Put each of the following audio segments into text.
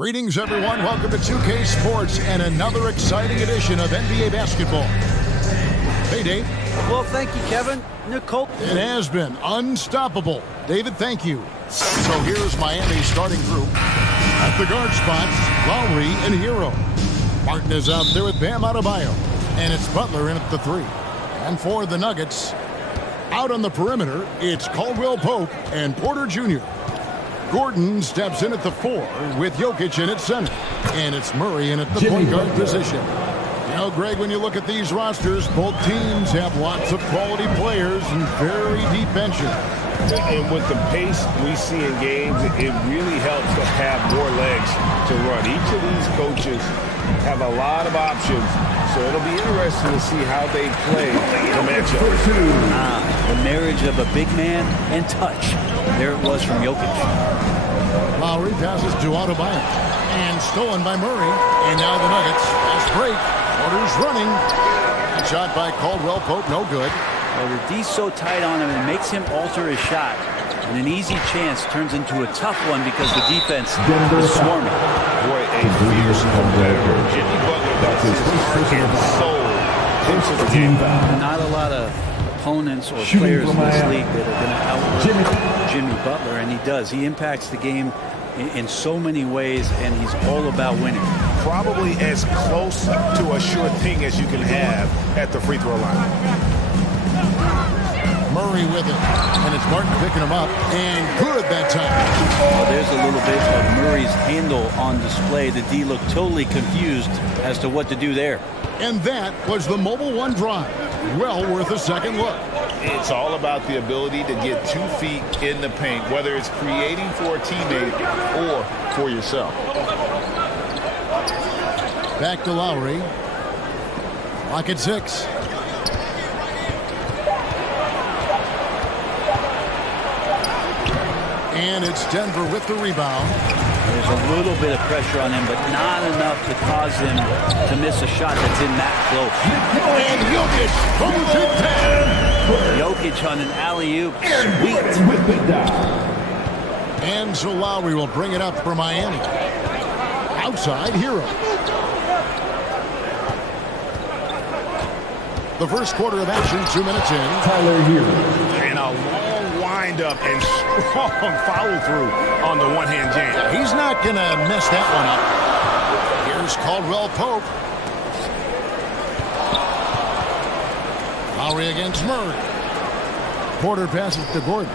Greetings, everyone. Welcome to 2K Sports and another exciting edition of NBA basketball. Hey, Dave. Well, thank you, Kevin. Nicole. It has been unstoppable. David, thank you. So here's Miami's starting group. At the guard spots, Lowry and Hero. Martin is out there with Bam Adebayo. And it's Butler in at the 3. And for the Nuggets, out on the perimeter, it's Caldwell Pope and Porter Jr. Gordon steps in at the 4 with Jokic in at center. And it's Murray in at the point guard position. You know, Greg, when you look at these rosters, both teams have lots of quality players and very deep benches. And with the pace we see in games, it really helps to have more legs to run. Each of these coaches have a lot of options, so it'll be interesting to see how they play the matchup. The marriage of a big man and touch. There it was from Jokic. Lowry passes to Adebayo. And stolen by Murray. And now the Nuggets. Fast break. Porter's running. And shot by Caldwell Pope. No good. Well, the D's so tight on him, it makes him alter his shot. And an easy chance turns into a tough one because the defense is swarming. Boy, a fierce competitor. Jimmy Butler does his heart and soul into the game. Not a lot of opponents or players in this league that are going to outwork Jimmy Butler, and he does. He impacts the game in so many ways, and he's all about winning. Probably as close to a sure thing as you can have at the free throw line. Murray with it. And it's Martin picking him up. And good that time. Well, there's a little bit of Murray's handle on display. The D looked totally confused as to what to do there. And that was the Mobile One drive. Well worth a second look. It's all about the ability to get 2 feet in the paint, whether it's creating for a teammate or for yourself. Back to Lowry. Lock at 6. And it's Denver with the rebound. There's a little bit of pressure on him, but not enough to cause him to miss a shot that's in that close. And Jokic goes it down. Jokic on an alley-oop. Sweet. And so Lowry will bring it up for Miami. Outside, Hero. The first quarter of action, 2 minutes in. Tyler Hero. And a long wind-up and strong follow-through on the one-hand jam. He's not going to mess that one up. Here's Caldwell Pope. Lowry against Murray. Porter passes to Gordon.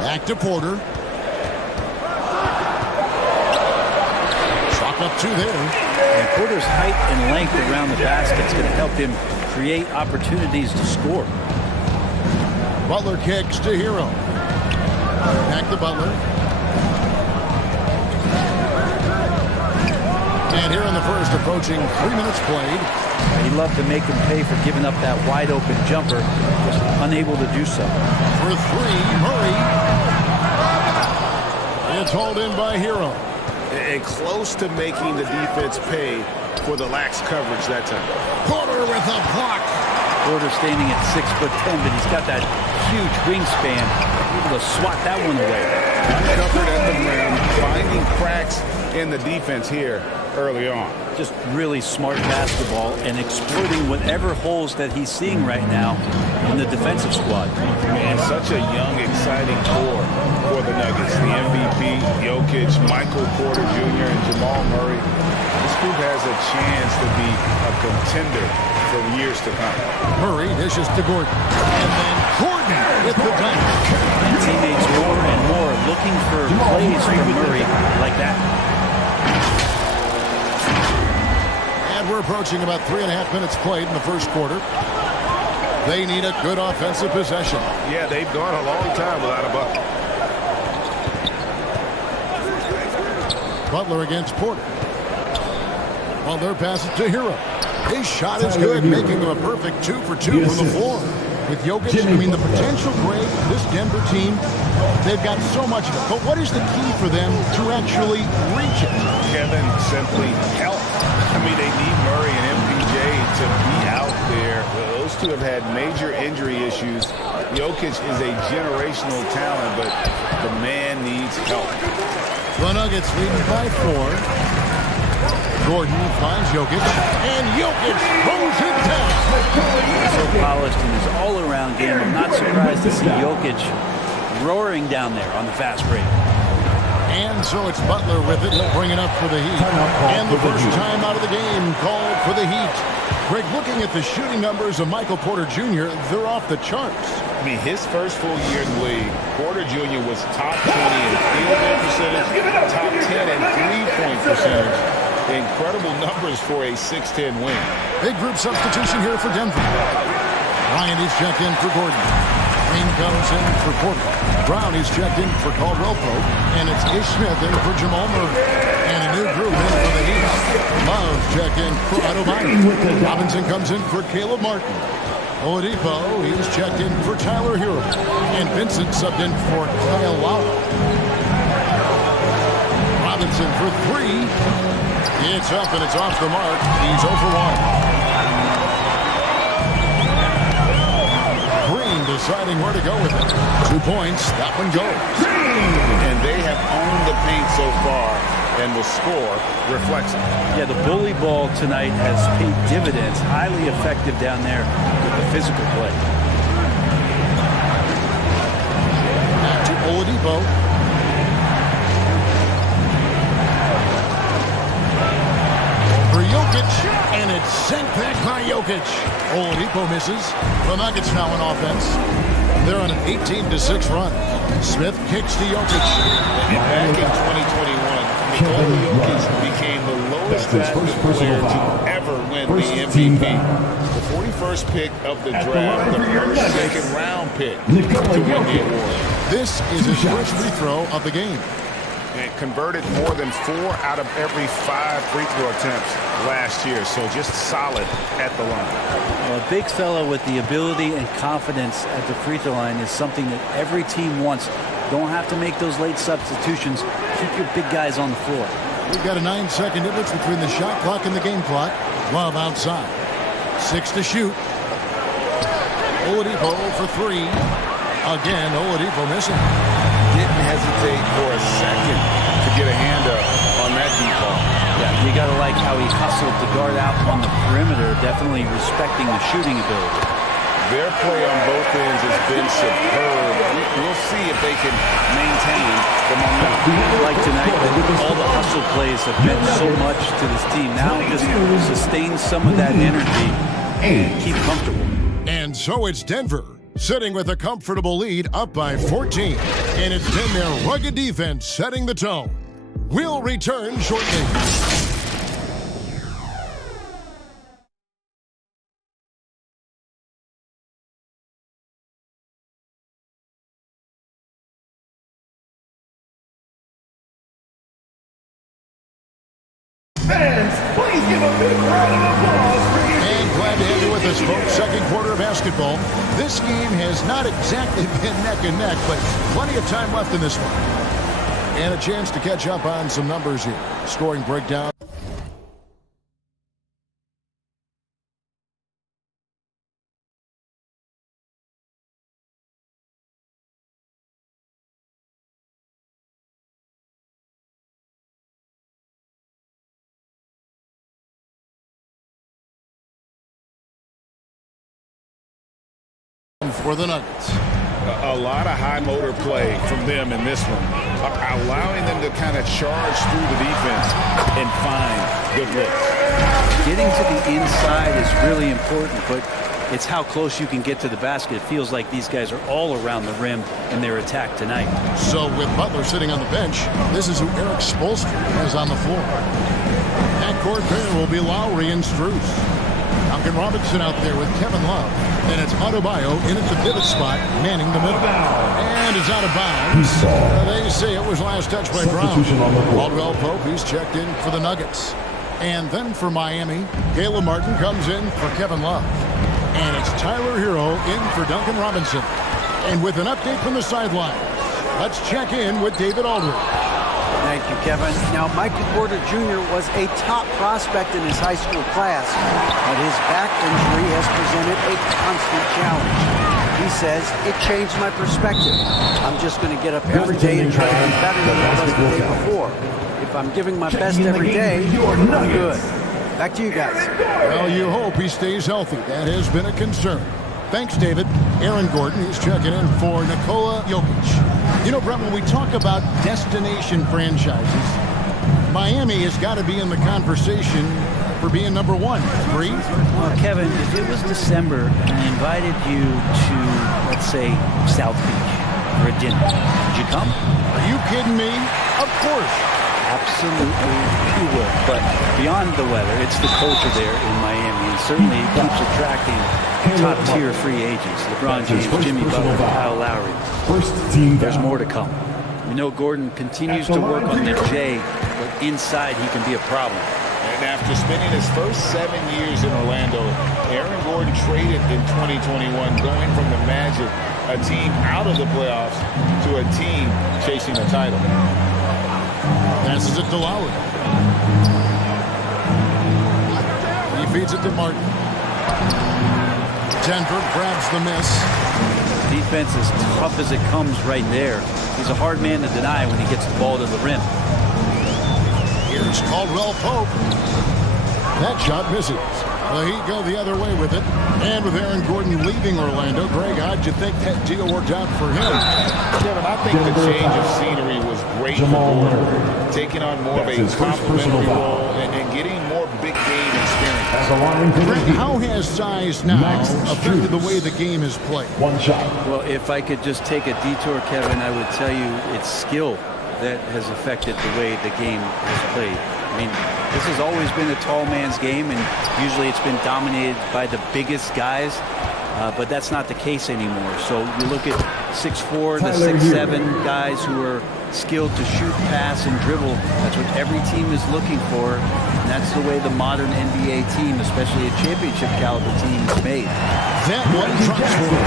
Back to Porter. Shot up 2 there. And Porter's height and length around the basket is going to help him create opportunities to score. Butler kicks to Hero. Back to Butler. And here in the first, approaching 3 minutes played. He'd love to make him pay for giving up that wide-open jumper. Was unable to do so. For 3, Murray. It's hauled in by Hero. And close to making the defense pay for the lax coverage that time. Porter with a block. Porter standing at 6'10", but he's got that huge wingspan, able to swat that one away. Uncovered at the rim, finding cracks in the defense here early on. Just really smart basketball and exploiting whatever holes that he's seeing right now in the defensive squad. And such a young, exciting core for the Nuggets. The MVP, Jokic, Michael Porter Jr., and Jamal Murray. This group has a chance to be a contender for years to come. Murray dishes to Gordon. And then Gordon with the dunk. And teammates more and more looking for plays from Murray like that. And we're approaching about 3.5 minutes played in the first quarter. They need a good offensive possession. Yeah, they've gone a long time without a bucket. Butler against Porter. Butler passes to Hero. His shot is good, making him a perfect 2 for 2 from the floor. With Jokic, I mean, the potential, Greg, this Denver team, they've got so much of it. But what is the key for them to actually reach it? Kevin, simply help. I mean, they need Murray and MPJ to be out there. Those two have had major injury issues. Jokic is a generational talent, but the man needs help. The Nuggets leading by 4. Gordon finds Jokic, and Jokic throws it down. He's so polished in his all-around game. I'm not surprised to see Jokic roaring down there on the fast break. And so it's Butler with it, bringing up for the Heat. And the first time out of the game called for the Heat. Greg, looking at the shooting numbers of Michael Porter Jr., they're off the charts. I mean, his first full year in the league, Porter Jr. was top 20 in field goal percentage, top 10 in three-point percentage. Incredible numbers for a 6'10 wing. Big group substitution here for Denver. Ryan is checked in for Gordon. Green comes in for Porter. Brown is checked in for Caldwell Pope. And it's Ish Smith in for Jamal Murray. And a new group in for the Heat. Love checked in for Adebayo. Robinson comes in for Caleb Martin. Oladipo, he's checked in for Tyler Hero. And Vincent subbed in for Kyle Lowry. Robinson for 3. It's up and it's off the mark. He's 0 for 1. Green deciding where to go with it. 2 points. That one goes. And they have owned the paint so far, and the score reflects it. Yeah, the bully ball tonight has paid dividends. Highly effective down there with the physical play. Back to Oladipo. Jokic, and it's sent back by Jokic. Oladipo misses. The Nuggets now on offense. They're on an 18-6 run. Smith kicks to Jokic. And back in 2021, Nikola Jokic became the lowest drafted player to ever win the MVP. The 41st pick of the draft, the first second-round pick to win the award. This is his first free throw of the game. And converted more than 4 out of every 5 free throw attempts last year. So just solid at the line. Well, a big fellow with the ability and confidence at the free throw line is something that every team wants. Don't have to make those late substitutions. Keep your big guys on the floor. We've got a 9-second difference between the shot clock and the game clock. Love outside. 6 to shoot. Oladipo for 3. Again, Oladipo missing. Didn't hesitate for a second to get a hand up on that deep ball. Yeah, you got to like how he hustled the guard out on the perimeter, definitely respecting the shooting ability. Their play on both ends has been superb. We'll see if they can maintain the momentum. Like tonight, all the hustle plays have meant so much to this team. Now just sustain some of that energy and keep comfortable. And so it's Denver, sitting with a comfortable lead up by 14. And it's been their rugged defense setting the tone. We'll return shortly. Fans, please give a big round of applause. And glad to have you with us, folks. Second quarter of basketball. This game has not exactly been neck and neck, but plenty of time left in this one. And a chance to catch up on some numbers here. Scoring breakdown. For the Nuggets. A lot of high motor play from them in this one, allowing them to kind of charge through the defense and find good looks. Getting to the inside is really important, but it's how close you can get to the basket. It feels like these guys are all around the rim in their attack tonight. So with Butler sitting on the bench, this is who Eric Spoelstra has on the floor. At court pair will be Lowry and Strus. Duncan Robinson out there with Kevin Love. And it's Adebayo in at the pivot spot, manning the middle. And it's out of bounds. They say it was last touched by Brown. Caldwell Pope, he's checked in for the Nuggets. And then for Miami, Caleb Martin comes in for Kevin Love. And it's Tyler Hero in for Duncan Robinson. And with an update from the sideline, let's check in with David Aldridge. Thank you, Kevin. Now, Michael Porter Jr. was a top prospect in his high school class, but his back injury has presented a constant challenge. He says, it changed my perspective. I'm just going to get up every day and try to be better than I was the day before. If I'm giving my best every day, I'm good. Back to you guys. Well, you hope he stays healthy. That has been a concern. Thanks, David. Aaron Gordon is checking in for Nikola Jokic. You know, Brett, when we talk about destination franchises, Miami has got to be in the conversation for being number one. Agree? Well, Kevin, if it was December and I invited you to, let's say, South Beach for a dinner, would you come? Are you kidding me? Of course. Absolutely, you would. But beyond the weather, it's the culture there in Miami, and certainly it keeps attracting top-tier free agents. LeBron James, Jimmy Butler, Kyle Lowry. There's more to come. We know Gordon continues to work on the J, but inside he can be a problem. And after spending his first 7 years in Orlando, Aaron Gordon traded in 2021, going from the Magic, a team out of the playoffs, to a team chasing a title. Passes it to Lowry. He feeds it to Martin. Denver grabs the miss. Defense as tough as it comes right there. He's a hard man to deny when he gets the ball to the rim. Here's Caldwell Pope. That shot misses. The Heat go the other way with it. And with Aaron Gordon leaving Orlando, Greg, how'd you think that deal worked out for him? Kevin, I think the change of scenery was great for Gordon, taking on more of a complementary role and getting more big game experience. Greg, how has size now affected the way the game is played? One shot. Well, if I could just take a detour, Kevin, I would tell you it's skill that has affected the way the game is played. I mean, this has always been a tall man's game, and usually it's been dominated by the biggest guys, but that's not the case anymore. So you look at 6'4", the 6'7" guys who are skilled to shoot, pass, and dribble. That's what every team is looking for, and that's the way the modern NBA team, especially a championship caliber team, is made. That one drops for him.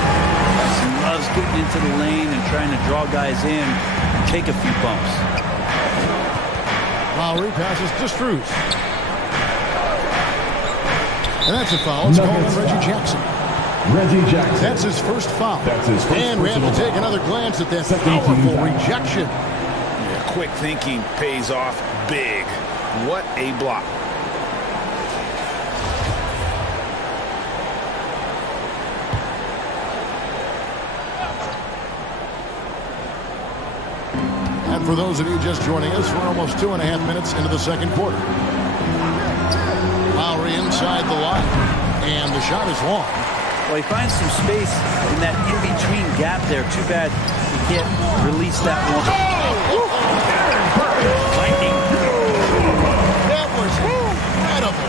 He loves getting into the lane and trying to draw guys in and take a few bumps. Lowry passes to Strus. And that's a foul. It's called on Reggie Jackson. Reggie Jackson. That's his first foul. That's his first and we have to take another glance at that powerful rejection. Yeah, quick thinking pays off big. What a block. And for those of you just joining us, we're almost 2.5 minutes into the second quarter. Lowry inside the line, and the shot is long. Well, he finds some space in that in-between gap there. Too bad he can't release that one. Lightning. That was incredible.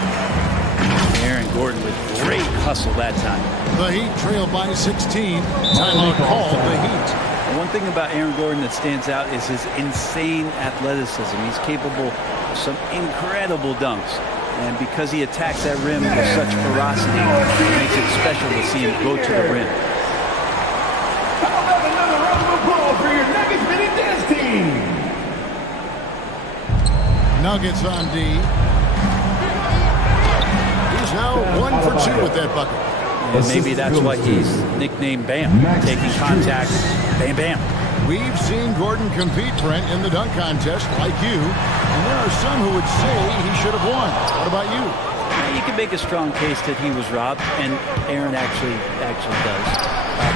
Aaron Gordon with great hustle that time. The Heat trail by 16. Timeout called the Heat. One thing about Aaron Gordon that stands out is his insane athleticism. He's capable of some incredible dunks. And because he attacks that rim with such ferocity, it makes it special to see him go to the rim. How about another round of applause for your Nuggets mini dance team? Nuggets on D. He's now 1 for 2 with that bucket. And maybe that's why he's nicknamed Bam. Taking contact, bam, bam. We've seen Gordon compete, Brent, in the dunk contest like you, and there are some who would say he should have won. What about you? You can make a strong case that he was robbed, and Aaron actually does.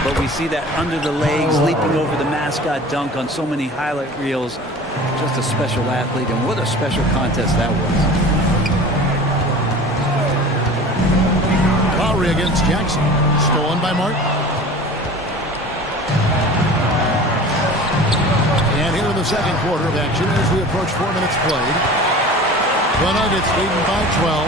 But we see that under the legs, leaping over the mascot dunk on so many highlight reels. Just a special athlete, and what a special contest that was. Lowry against Jackson. Stolen by Martin. And here in the second quarter of action as we approach 4 minutes played. The Nuggets leading by 12.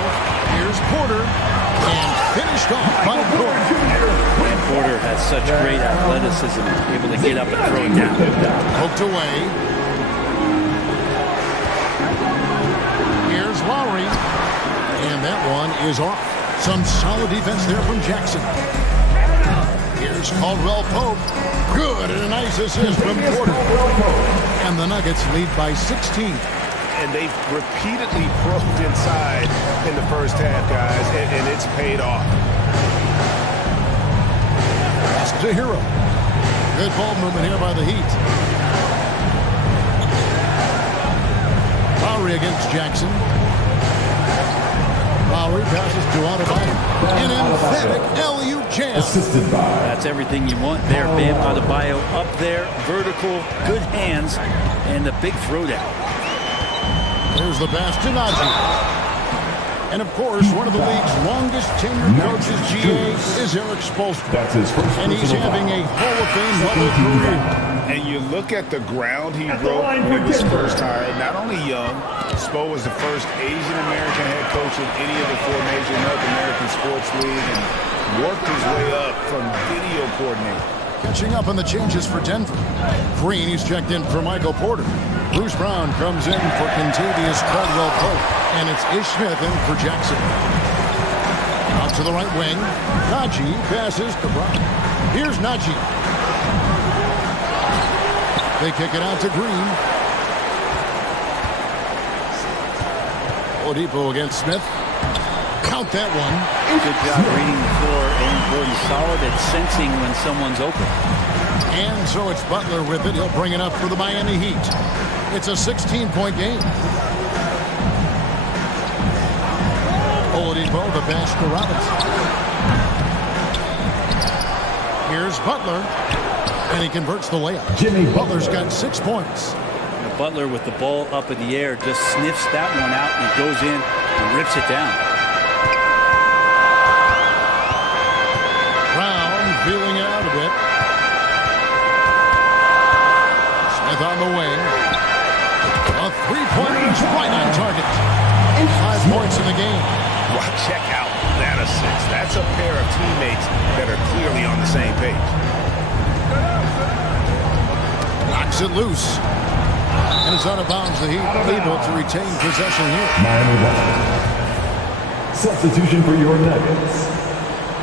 Here's Porter. And finished off by Porter. And Porter has such great athleticism, able to get up and throw it down. Poked away. Here's Lowry. And that one is off. Some solid defense there from Jackson. Here's Caldwell Pope. Good, and a nice assist from Porter. And the Nuggets lead by 16. And they've repeatedly probed inside in the first half, guys, and it's paid off. Pass to to Hero. Good ball movement here by the Heat. Lowry against Jackson. Lowry passes to Adebayo. An emphatic alley-oop jam. That's everything you want there. Bam Adebayo up there, vertical, good hands, and the big throwdown. There's the pass to Najee. And, of course, one of the league's longest tenured coaches, GA, is Eric Spoelstra. That's his first. And he's having a Hall of Fame level career. And you look at the ground he broke when he was first hired. Not only young, Spo was the first Asian-American head coach in any of the 4 major North American sports leagues and worked his way up from video coordinator. Catching up on the changes for Denver. Green, he's checked in for Michael Porter. Bruce Brown comes in for Kentavious Caldwell-Pope. And it's Ish Smith in for Jackson. Out to the right wing. Najee passes to Brown. Here's Najee. They kick it out to Green. Oladipo against Smith. Count that one. Good job reading the floor, and Gordon solid at sensing when someone's open. And so it's Butler with it. He'll bring it up for the Miami Heat. It's a 16-point game. Oladipo, the pass to Robinson. Here's Butler, and he converts the layup. Butler's got 6 points. Butler with the ball up in the air just sniffs that one out and goes in and rips it down. Brown feeling it out a bit. Smith on the wing. A three-pointer is right on target. 5 points in the game. Well, check out that assist. That's a pair of teammates that are clearly on the same page. Knocks it loose. And it's out of bounds. The Heat able to retain possession here. Miami Ball. Substitution for your Nuggets.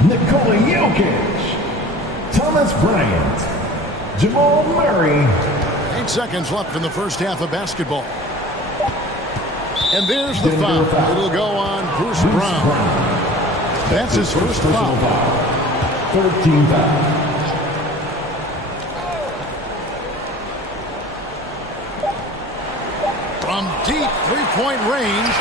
Nikola Jokic. Thomas Bryant. Jamal Murray. 8 seconds left in the first half of basketball. And there's the foul. It'll go on Bruce Brown. That's his first foul. 13 foul. From deep three-point range.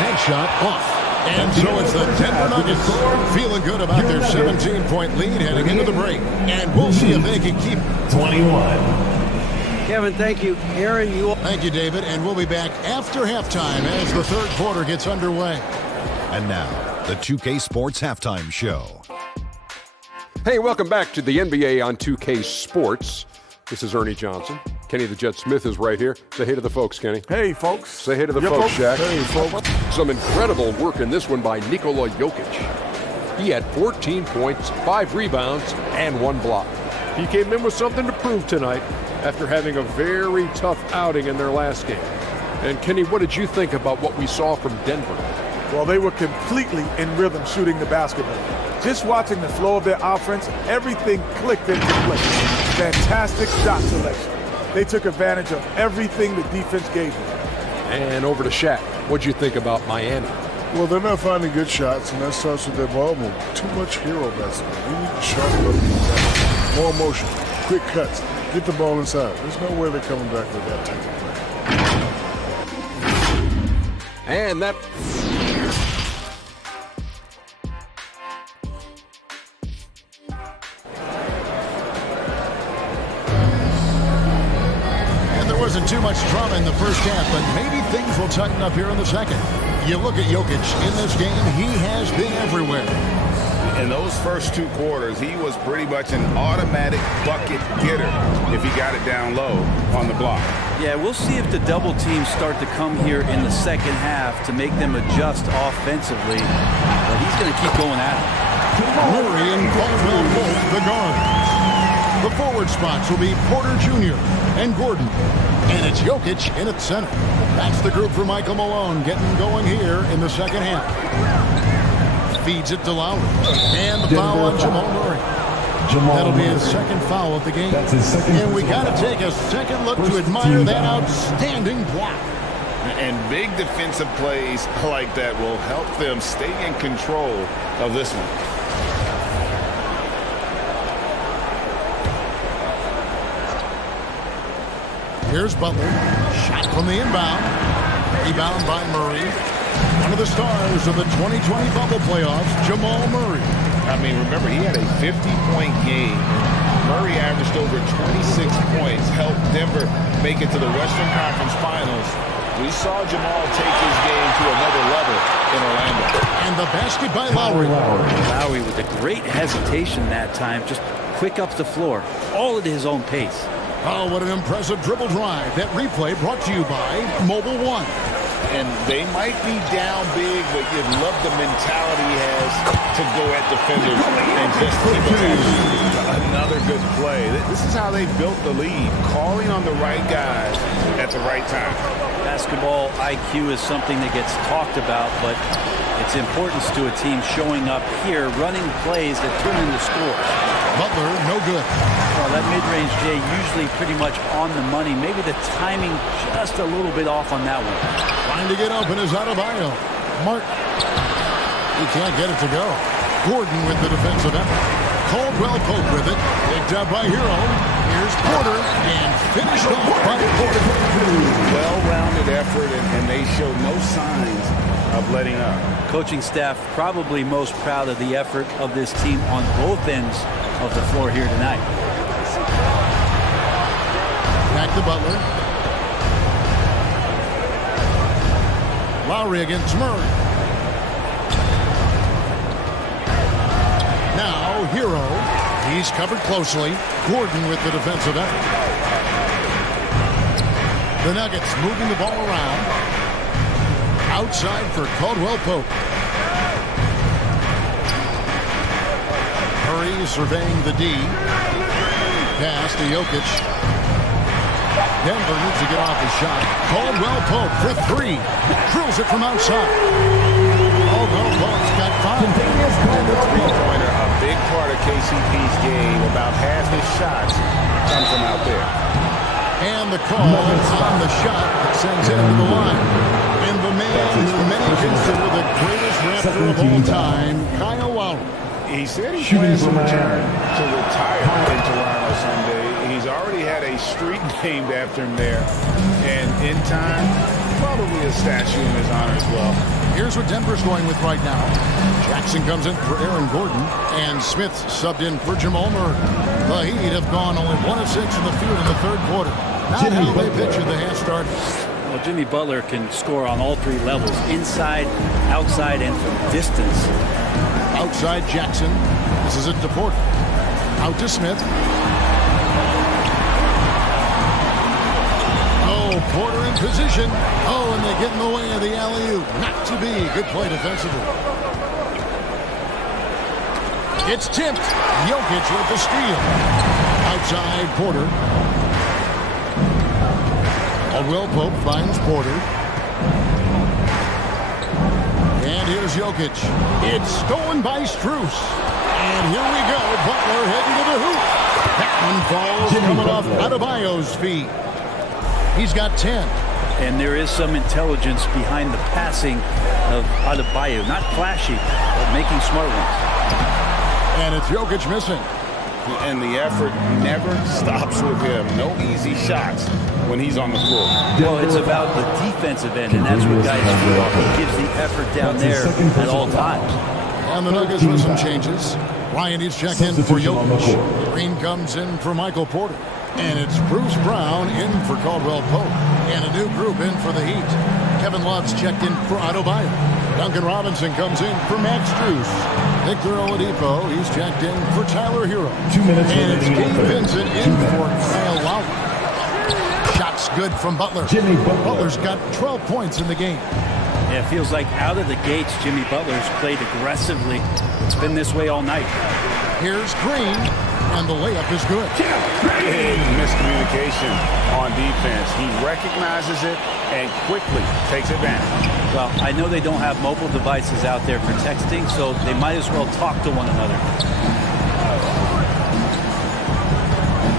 Headshot off. And so it's the Denver Nuggets feeling good about their 17-point lead heading into the break. And we'll see if they can keep it. 21. Kevin, thank you. Aaron, you... Thank you, David. And we'll be back after halftime as the third quarter gets underway. And now, the 2K Sports Halftime Show. Hey, welcome back to the NBA on 2K Sports. This is Ernie Johnson. Kenny the Jet Smith is right here. Say hey to the folks, Kenny. Hey, folks. Say hey to the folks, Shaq. Hey, folks. Some incredible work in this one by Nikola Jokic. He had 14 points, 5 rebounds, and 1 block. He came in with something to prove tonight after having a very tough outing in their last game. And Kenny, what did you think about what we saw from Denver? Well, they were completely in rhythm shooting the basketball. Just watching the flow of their offense, everything clicked into place. Fantastic shot selection. They took advantage of everything the defense gave them. And over to Shaq. What'd you think about Miami? Well, they're not finding good shots, and that starts with their ball movement. Too much hero basketball. We need to sharpen up the defense. More motion, quick cuts, get the ball inside. There's no way they're coming back with that type of play. And that... Wasn't too much drama in the first half, but maybe things will tighten up here in the second. You look at Jokic in this game, he has been everywhere. In those first 2 quarters, he was pretty much an automatic bucket getter if he got it down low on the block. Yeah, we'll see if the double teams start to come here in the second half to make them adjust offensively. But he's going to keep going at it. Murray and Caldwell-Pope, the guards. The forward spots will be Porter Jr. and Gordon. And it's Jokic in at center. That's the group for Michael Malone getting going here in the second half. Feeds it to Lowry. And the foul on Jamal Murray. That'll be his second foul of the game. That's his second. And we got to take a second look to admire that outstanding block. And big defensive plays like that will help them stay in control of this one. Here's Butler. Shot from the inbound. Rebound by Murray. One of the stars of the 2020 bubble playoffs, Jamal Murray. I mean, remember, he had a 50-point game. Murray averaged over 26 points, helped Denver make it to the Western Conference Finals. We saw Jamal take his game to another level in Orlando. And the basket by Lowry. Lowry with a great hesitation that time, just quick up the floor, all at his own pace. Oh, what an impressive dribble drive. That replay brought to you by Mobile One. And they might be down big, but you love the mentality he has to go at defenders and just keep it. Another good play. This is how they built the lead, calling on the right guys at the right time. Basketball IQ is something that gets talked about, but its importance to a team showing up here, running plays that turn into scores. Butler, no good. Well, that mid-range, Jay, usually pretty much on the money. Maybe the timing just a little bit off on that one. Trying to get open is Adebayo. Martin. He can't get it to go. Gordon with the defensive effort. Caldwell Pope with it. Picked up by Hero. Here's Porter. And finished off by Porter. Well-rounded effort, and they show no signs of letting up. Coaching staff probably most proud of the effort of this team on both ends of the floor here tonight. Back to Butler. Lowry against Murray. Now Hero. He's covered closely. Gordon with the defensive effort. The Nuggets moving the ball around. Outside for Caldwell Pope. Murray surveying the D. Pass to Jokic. Denver needs to get off the shot. Caldwell Pope for three. Drills it from outside. Caldwell Pope's got five. The three-pointer, a big part of KCP's game. About half his shots come from out there. And the call on the shot that sends him to the line. And the man who many consider the greatest Raptor of all time, Kyle Lowry. He said he plans to return to retire in Toronto someday. He's already had a street named after him there. And in time, probably a statue in his honor as well. Here's what Denver's going with right now. Jackson comes in for Aaron Gordon. And Smith subbed in for Jamal Murray. The Heat have gone only 1 of 6 in the field in the third quarter. Not how they picture the half started. Well, Jimmy Butler can score on all three levels, inside, outside, and from distance. Outside Jackson. This is it to Porter. Out to Smith. Oh, Porter in position. Oh, and they get in the way of the alley-oop. Not to be. Good play defensively. It's tipped. Jokic with the steal. Outside Porter. Caldwell Pope finds Porter. And here's Jokic. It's stolen by Strus. And here we go. Butler heading to the hoop. That one falls coming off Adebayo's feet. He's got 10. And there is some intelligence behind the passing of Adebayo. Not flashy, but making smart ones. And it's Jokic missing. And the effort never stops with him. No easy shots when he's on the floor. Well, it's about the defensive end, and that's what guys feed off. He gives the effort down there at all times. And the Nuggets with some changes. Ryan is checked in for Jokic. Green comes in for Michael Porter. And it's Bruce Brown in for Caldwell Pope. And a new group in for the Heat. Kevin Love's checked in for Adebayo. Duncan Robinson comes in for Max Strus. Victor Oladipo, he's checked in for Tyler Hero. 2 minutes and it's remaining. Gabe Vincent in for Kyle Lowry. Shots good from Butler. Jimmy Butler. Butler's got 12 points in the game. Yeah, it feels like out of the gates, Jimmy Butler's played aggressively. It's been this way all night. Here's Green, and the layup is good. Big miscommunication on defense. He recognizes it and quickly takes advantage. Well, I know they don't have mobile devices out there for texting, so they might as well talk to one another.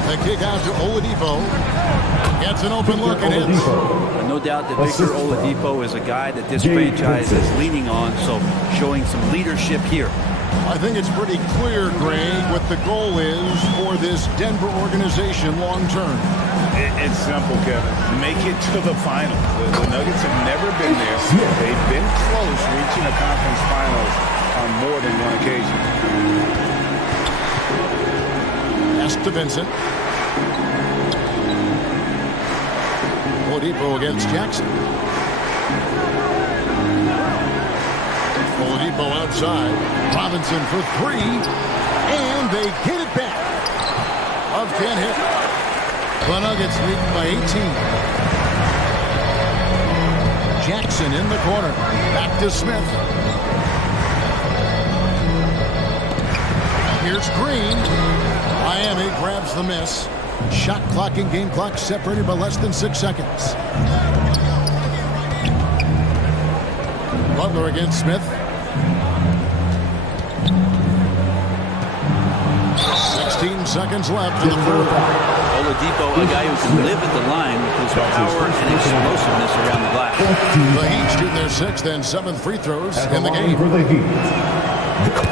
The kick out to Oladipo. Gets an open look and hits. But no doubt that Victor Oladipo is a guy that this franchise is leaning on, so showing some leadership here. I think it's pretty clear, Greg, what the goal is for this Denver organization long term. It's simple, Kevin. Make it to the finals. The Nuggets have never been there. They've been close reaching a conference finals on more than one occasion. Pass to Vincent. Oladipo against Jackson. Oladipo outside. Robinson for three. And they get it back. Love can't hit. The Nuggets lead by 18. Jackson in the corner. Back to Smith. Here's Green. Miami grabs the miss. Shot clock and game clock separated by less than 6 seconds. Butler against Smith. 16 seconds left in the fourth. Oladipo, a guy who can live at the line with his power and explosiveness around the glass. The Heat shoot their 6th and 7th free throws in the game.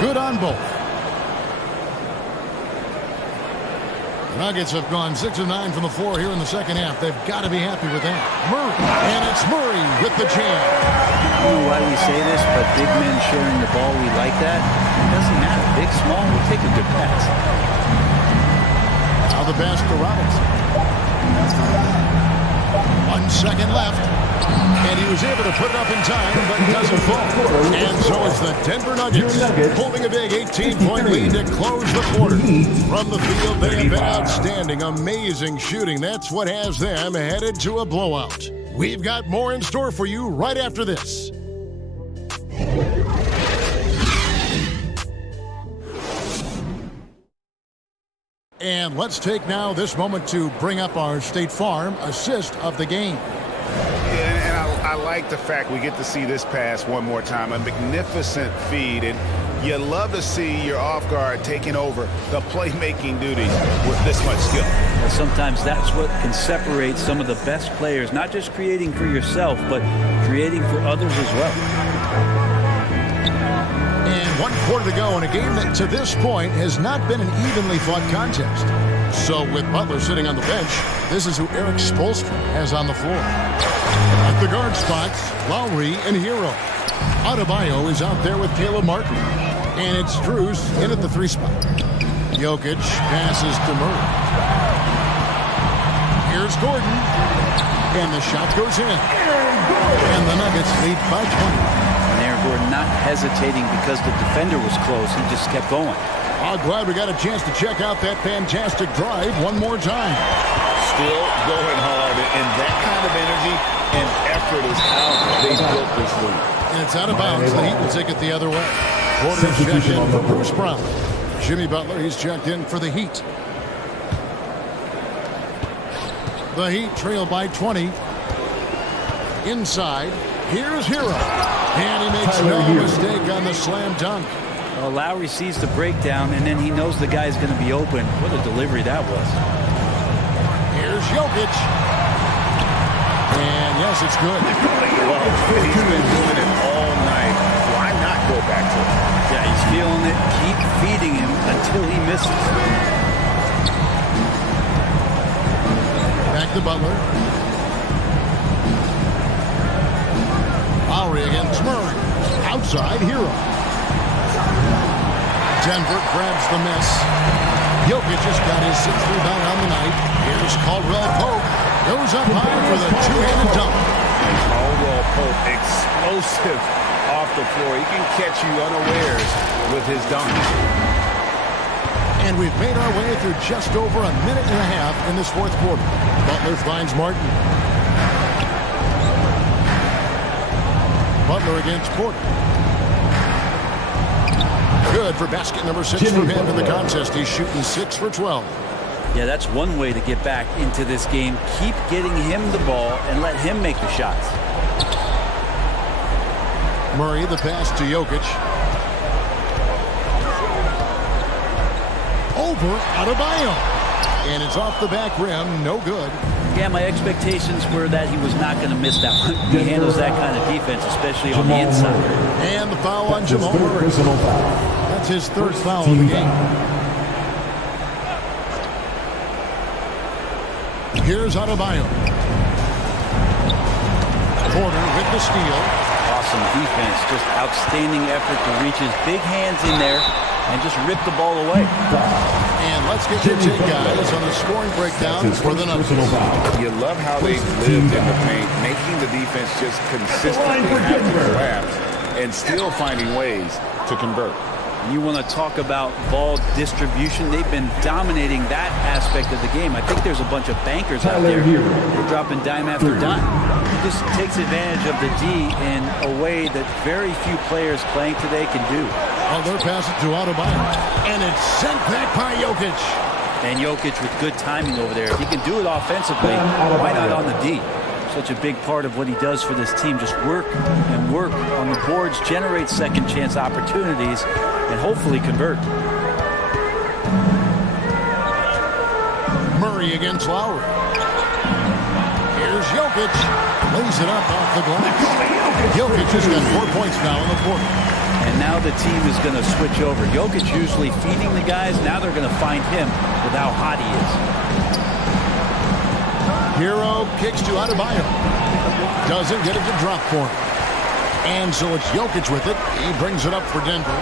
Good on both. Nuggets have gone 6 of 9 from the floor here in the second half. They've got to be happy with that. Murray, and it's Murray with the jam. I don't know why we say this, but big men sharing the ball, we like that. It doesn't matter. Big, small, we'll take a good pass. Now the pass to Robinson. 1 second left. And he was able to put it up in time, but it doesn't fall. And so it's the Denver Nuggets holding a big 18-point lead to close the quarter. From the field, they have been outstanding. Amazing shooting. That's what has them headed to a blowout. We've got more in store for you right after this. And let's take now this moment to bring up our State Farm assist of the game. Yeah, and I like the fact we get to see this pass one more time. A magnificent feed, and you love to see your off guard taking over the playmaking duties with this much skill. Well, sometimes that's what can separate some of the best players, not just creating for yourself, but creating for others as well. And 1 quarter to go in a game that to this point has not been an evenly fought contest. So with Butler sitting on the bench, this is who Eric Spoelstra has on the floor. At the guard spots, Lowry and Hero. Adebayo is out there with Caleb Martin. And it's Strus in at the 3 spot. Jokic passes to Murray. Here's Gordon. And the shot goes in. And the Nuggets lead by 20. And Aaron Gordon not hesitating because the defender was close. He just kept going. I'm glad we got a chance to check out that fantastic drive one more time. Still going hard, and that kind of energy and effort is how they built this lead. And it's out of bounds. The Heat will take it the other way. Porter's checked in for Bruce Brown. Jimmy Butler, he's checked in for the Heat. The Heat trail by 20. Inside, here's Hero. And he makes no mistake on the slam dunk. Well, Lowry sees the breakdown, and then he knows the guy's going to be open. What a delivery that was. Here's Jokic. And yes, it's good. Well, he's been doing it all night. Why not go back to it? Yeah, he's feeling it. Keep feeding him until he misses. Back to Butler. Lowry against Murray. Outside, Hero. Denver grabs the miss. Jokic just got his 6th rebound on the night. Here's Caldwell Pope. Goes up high for the two-handed dunk. Caldwell Pope, explosive off the floor. He can catch you unawares with his dunk. And we've made our way through just over a minute and a half in this 4th quarter. Butler finds Martin. Butler against Porter. Good for basket number 6 from him in the contest. He's shooting 6 for 12. Yeah, that's one way to get back into this game. Keep getting him the ball and let him make the shots. Murray, the pass to Jokic. Over Adebayo. And it's off the back rim. No good. Yeah, my expectations were that he was not going to miss that one. He handles that kind of defense, especially on the inside. And the foul on Jamal Murray. That's his third foul of the game. Here's Adebayo. Porter with the steal. Awesome defense. Just outstanding effort to reach his big hands in there and just rip the ball away. And let's get your take, guys, on the scoring breakdown for the Nuggets. You love how they lived in the paint, making the defense just consistently have to collapse and still finding ways to convert. You want to talk about ball distribution. They've been dominating that aspect of the game. I think there's a bunch of bankers out there. They're dropping dime after dime. He just takes advantage of the D in a way that very few players playing today can do. Well, they're passing to Adebayo. And it's sent back by Jokic. And Jokic with good timing over there. If he can do it offensively, why not on the D? Such a big part of what he does for this team. Just work and work on the boards, generate second chance opportunities, and hopefully convert. Murray against Lowry. Here's Jokic. Lays it up off the glass. Jokic has got 4 points now in the quarter. And now the team is going to switch over. Jokic usually feeding the guys. Now they're going to find him with how hot he is. Hero kicks to Adebayo. Doesn't get it to drop for him. And so it's Jokic with it. He brings it up for Denver.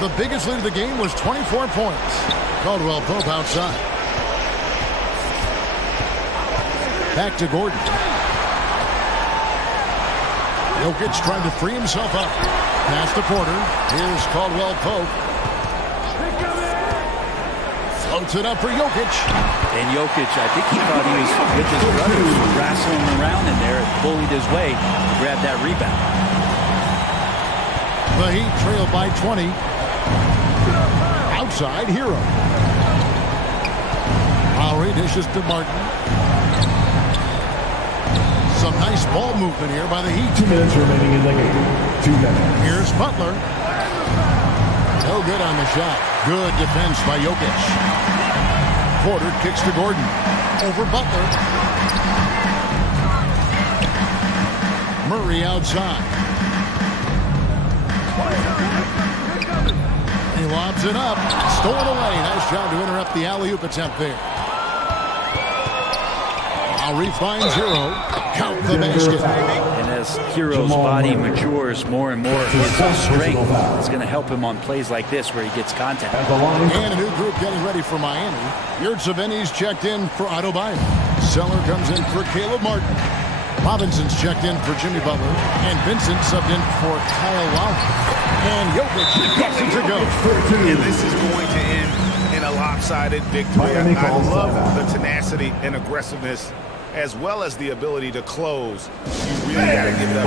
The biggest lead of the game was 24 points. Caldwell Pope outside. Back to Gordon. Jokic trying to free himself up. Pass to Porter. Here's Caldwell Pope. Floats it up for Jokic. And Jokic, I think he thought he was with his brothers wrestling around in there and bullied his way to grab that rebound. The Heat trail by 20. Outside, Hero. Lowry dishes to Martin. Some nice ball movement here by the Heat. 2 minutes remaining in the game. 2 minutes. Here's Butler. No good on the shot. Good defense by Jokic. Porter kicks to Gordon. Over Butler. Murray outside. He lobs it up. Stolen away. Nice job to interrupt the alley-oop attempt there. Lowry finds Hero. Count the basket. And as Hero's body matures more and more, his strength is going to help him on plays like this where he gets contact. And a new group getting ready for Miami. Yurtseven's checked in for Adebayo. Seller comes in for Caleb Martin. Robinson's checked in for Jimmy Butler. And Vincent subbed in for Kyle Lowry. And Jokic gets it to go. And this is going to end in a lopsided victory. I love the tenacity and aggressiveness as well as the ability to close. You really got to give that.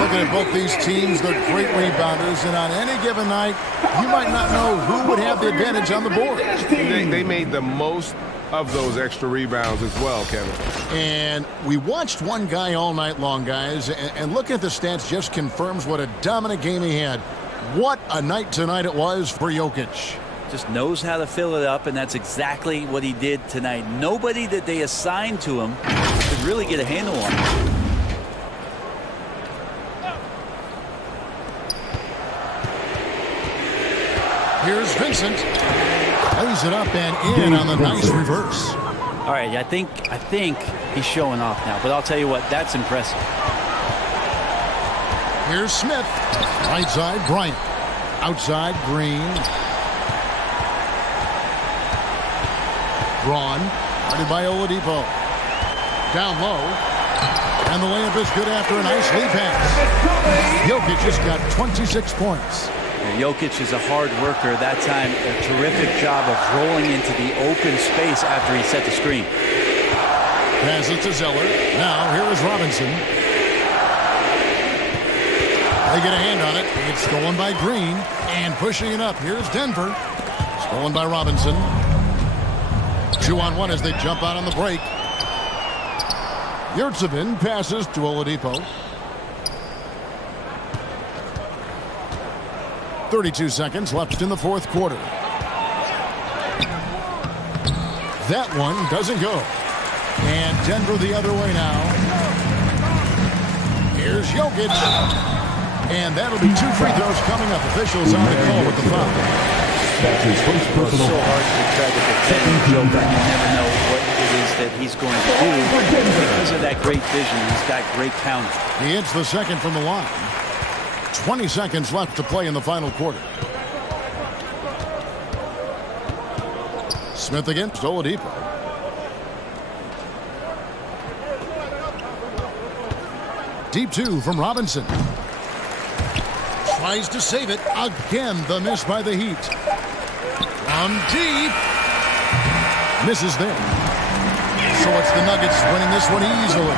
Looking at both these teams, they're great rebounders, and on any given night, you might not know who would have the advantage on the board. They made the most of those extra rebounds as well, Kevin. And we watched one guy all night long, guys, and looking at the stats just confirms what a dominant game he had. What a night tonight it was for Jokic. Just knows how to fill it up, and that's exactly what he did tonight. Nobody that they assigned to him could really get a handle on him. Here's Vincent. Lays it up and in on the nice reverse. All right, I think he's showing off now, but I'll tell you what, that's impressive. Here's Smith. Right side, Bryant. Outside, Green. Braun, guarded by Oladipo. Down low. And the layup is good after a nice lead pass. Jokic just got 26 points. And Jokic is a hard worker. That time, a terrific job of rolling into the open space after he set the screen. Passes to Zeller. Now, here is Robinson. They get a hand on it. It's stolen by Green. And pushing it up. Here's Denver. Stolen by Robinson. 2-on-1 as they jump out on the break. Yurtseven passes to Oladipo. 32 seconds left in the fourth quarter. That one doesn't go. And Denver the other way now. Here's Jokic. And that'll be 2 free throws coming up. Officials on the call with the foul. That's his first It's personal so hard to try to defend Joker. You never know what it is that he's going to do. Because of that great vision, he's got great counter. He hits the second from the line. 20 seconds left to play in the final quarter. Smith against Oladipo. Deep 2 from Robinson. Tries to save it. Again, the miss by the Heat. From deep. Misses there. So it's the Nuggets winning this one easily.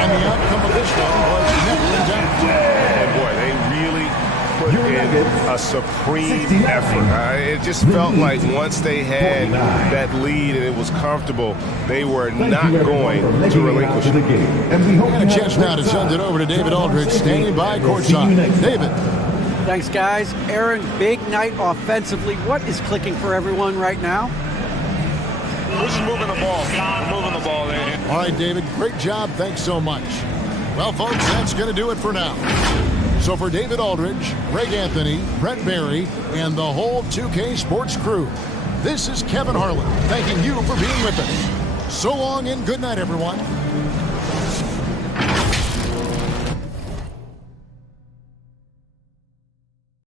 And the outcome of this one was never in doubt. And boy, they really put in a supreme effort. It just felt like once they had that lead and it was comfortable, they were not going to relinquish it. And a chance now to send it over to David Aldridge, standing by courtside. David. Thanks, guys. Aaron, big night offensively. What is clicking for everyone right now? We're just moving the ball. We're moving the ball in. All right, David, great job. Thanks so much. Well, folks, that's going to do it for now. So for David Aldridge, Greg Anthony, Brett Barry, and the whole 2K Sports crew, this is Kevin Harlan thanking you for being with us. So long and good night, everyone.